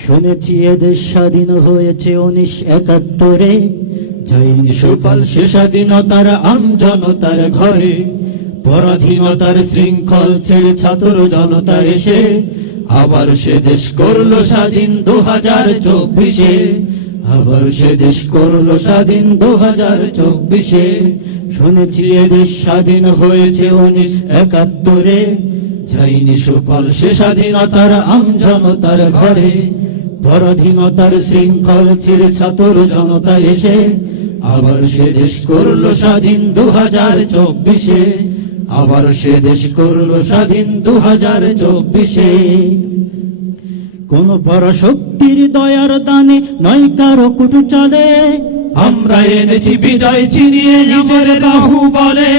শুনেছি এদেশ স্বাধীন হয়েছে 1971-এ, যায়নি সুফল সে স্বাধীনতার আমজনতার ঘরে। পরাধীনতার শৃঙ্খল ছেড়ে ছাত্র জনতা এসে আবার সে দেশ করলো স্বাধীন 2024-এ। আবার সে দেশ করলো স্বাধীন 2024-এ। শুনেছি এদেশ স্বাধীন হয়েছে 1971-এ, যায়নি সুফল সে স্বাধীনতার আমজনতার ঘরে। পরাধীনতার শৃঙ্খল ছিঁড়ে ছাত্র জনতা এসে আবার সে দেশ করলো স্বাধীন 2024-এ। আবার সে দেশ করলো স্বাধীন 2024-এ। কোন পরাশক্তির দয়ার দানে নয় কারো কুটু চালে, আমরা এনেছি বিজয় ছিনিয়ে নিজের বাহুবলে।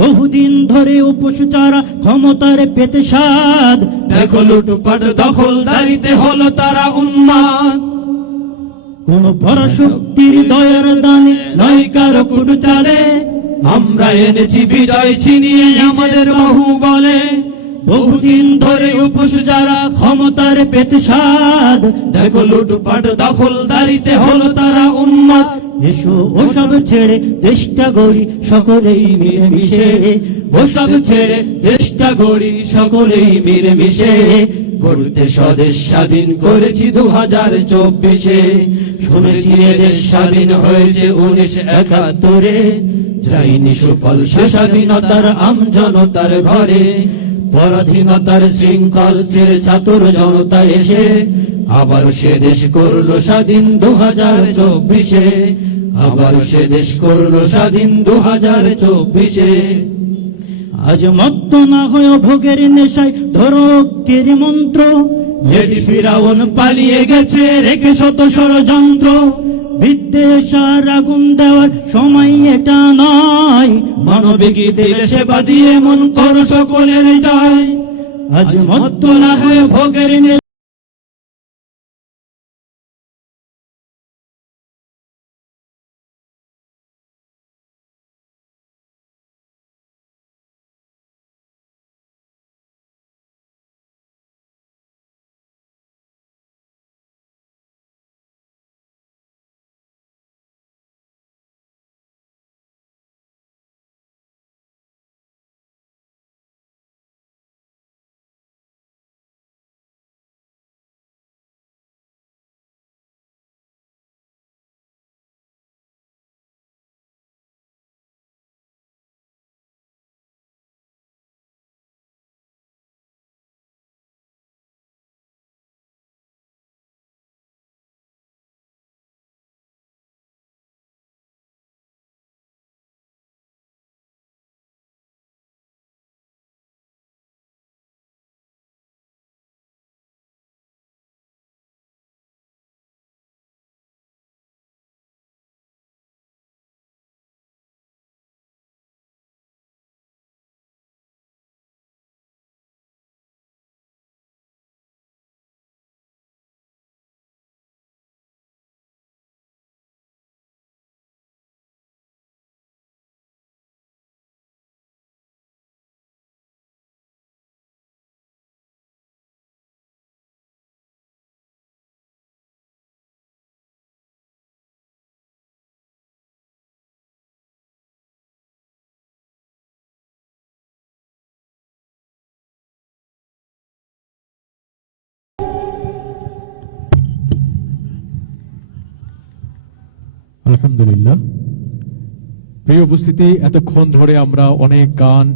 বহুদিন ধরে উপোস যারা ক্ষমতার পেতে স্বাদ, দেখো লুটপাট দখলদারিতে হলো তারা উন্মাদ। কোন পরাশক্তির দয়ার দানে নয় কারো কুটু চালে, আমরা এনেছি বিজয় ছিনিয়ে আমাদের বাহুবলে। বহুদিন ধরে উপোস যারা ক্ষমতার পেতে স্বাদ, দেখো লুটপাট দখলদারিতে হলো তারা উন্মাদ। এসো ওসব ছেড়ে দেশটা গড়ি সকলেই মিলেমিশে। ওসব ছেড়ে দেশটা গড়ি সকলেই মিলেমিশে। গড়তে স্বদেশ স্বাধীন করেছি 2024-এ। শুনেছি এদেশ স্বাধীন হয়েছে 1971-এ, যায়নি সুফল সে স্বাধীনতার আমজনতার ঘরে। পরাধীনতার শৃঙ্খল ছেড়ে ছাত্র জনতা এসে আবার সে দেশ করলো স্বাধীন 2024-এ। আবার সে দেশ করলো স্বাধীন 2024-এ। আজ মত্ত না হয় ভোগের নেশায় ধরো অগ্নির মন্ত্র, লেডি ফিরাউন পালিয়ে গেছে রেখে শত ষড়যন্ত্র। বিদ্বেষ আর আগুন দেওয়ার সময় এটা নয়, মানবিক দিলে সেবা দিয়ে মন করো সকলের জয়। আজ মত্ত না হয় ভোগের নেশায় আলহামদুলিল্লাহ। প্রিয় উপস্থিতি, এতক্ষণ ধরে আমরা অনেক গান